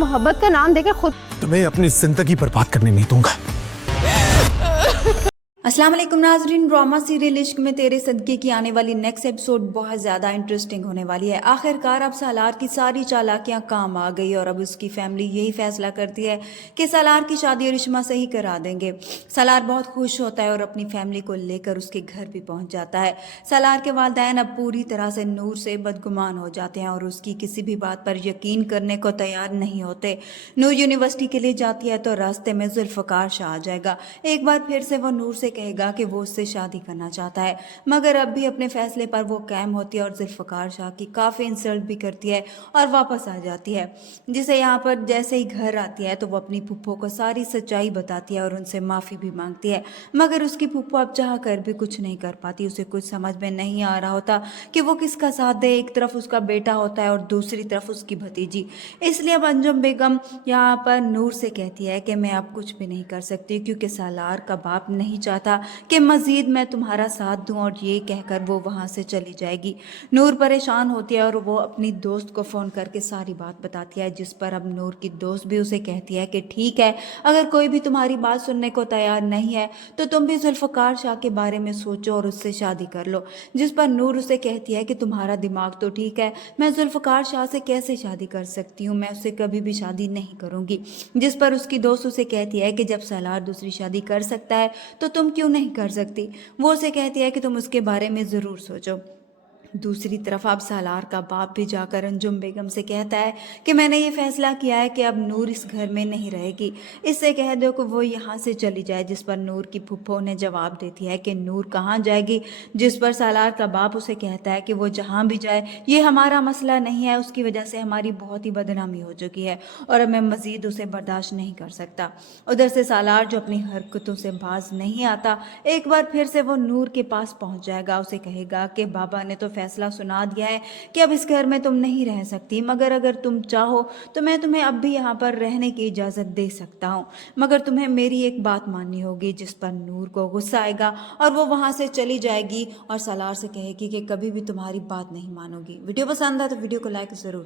मोहब्बत का नाम देकर खुद तुम्हें अपनी जिंदगी बर्बाद करने नहीं दूंगा। अस्सलाम वालेकुम नाज़रीन, ड्रामा सीरियल इश्क में तेरे सदके की आने वाली नेक्स्ट एपिसोड बहुत ज़्यादा इंटरेस्टिंग होने वाली है। आखिरकार अब सालार की सारी चालाकियां काम आ गई और अब उसकी फैमिली यही फैसला करती है कि सालार की शादी रिश्मा से ही करा देंगे। सालार बहुत खुश होता है और अपनी फैमिली को लेकर उसके घर भी पहुंच जाता है। सालार के वालिदैन अब पूरी तरह से नूर से बदगुमान हो जाते हैं और उसकी किसी भी बात पर यकीन करने को तैयार नहीं होते। नूर यूनिवर्सिटी के लिए जाती है तो रास्ते में जुल्फ़कार शाह आ जाएगा। एक बार फिर से वो नूर से कहेगा कि वो उससे शादी करना चाहता है, मगर अब भी अपने फैसले पर वो कायम होती है और जुल्फ़कार शाह की काफ़ी इंसल्ट भी करती है और वापस आ जाती है। जिसे यहाँ पर जैसे ही घर आती है तो वो अपनी फूफो को सारी सच्चाई बताती है और उनसे माफ़ी भी मांगती है, मगर उसकी फूफो अब चाह कर भी कुछ नहीं कर पाती। उसे कुछ समझ में नहीं आ रहा होता कि वो किसका साथ दे। एक तरफ उसका बेटा होता है और दूसरी तरफ उसकी भतीजी। इसलिए अब अंजुम बेगम यहाँ पर नूर से कहती है कि मैं अब कुछ भी नहीं कर सकती, क्योंकि सालार का बाप नहीं चाहता कि मजीद मैं तुम्हारा साथ दूं, और ये कहकर वो वहाँ से चली जाएगी। नूर परेशान होती है और वो अपनी दोस्त को फ़ोन करके सारी बात बताती है, जिस पर अब नूर की दोस्त भी उसे कहती है कि ठीक है, अगर कोई भी तुम्हारी बात सुनने को तैयार नहीं है तो तुम भी जुल्फ़कार शाह के बारे में सोचो और उससे शादी कर लो। जिस पर नूर उसे कहती है कि तुम्हारा दिमाग तो ठीक है, मैं जुल्फ़कार शाह से कैसे शादी कर सकती हूँ, मैं उससे कभी भी शादी नहीं करूँगी। जिस पर उसकी दोस्त उसे कहती है कि जब सालार दूसरी शादी कर सकता है तो तुम क्यों नहीं कर सकती। वो उसे कहती है कि तुम उसके बारे में ज़रूर सोचो। दूसरी तरफ अब सालार का बाप भी जाकर अंजुम बेगम से कहता है कि मैंने ये फैसला किया है कि अब नूर इस घर में नहीं रहेगी, इससे कह दो कि वो यहाँ से चली जाए। जिस पर नूर की फूफो ने जवाब देती है कि नूर कहाँ जाएगी। जिस पर सालार का बाप उसे कहता है कि वो जहाँ भी जाए ये हमारा मसला नहीं है, उसकी वजह से हमारी बहुत ही बदनामी हो चुकी है और अब मैं मज़ीद उसे बर्दाश्त नहीं कर सकता। उधर से सालार जो अपनी हरकतों से बाज नहीं आता, एक बार फिर से वो नूर के पास पहुँच जाएगा। उसे कहेगा कि बाबा ने तो फैसला सुना दिया है कि अब इस घर में तुम नहीं रह सकती, मगर अगर तुम चाहो तो मैं तुम्हें अब भी यहाँ पर रहने की इजाज़त दे सकता हूँ, मगर तुम्हें मेरी एक बात माननी होगी। जिस पर नूर को गुस्सा आएगा और वो वहाँ से चली जाएगी और सालार से कहेगी कि कभी भी तुम्हारी बात नहीं मानूंगी। वीडियो पसंद आए तो वीडियो को लाइक ज़रूर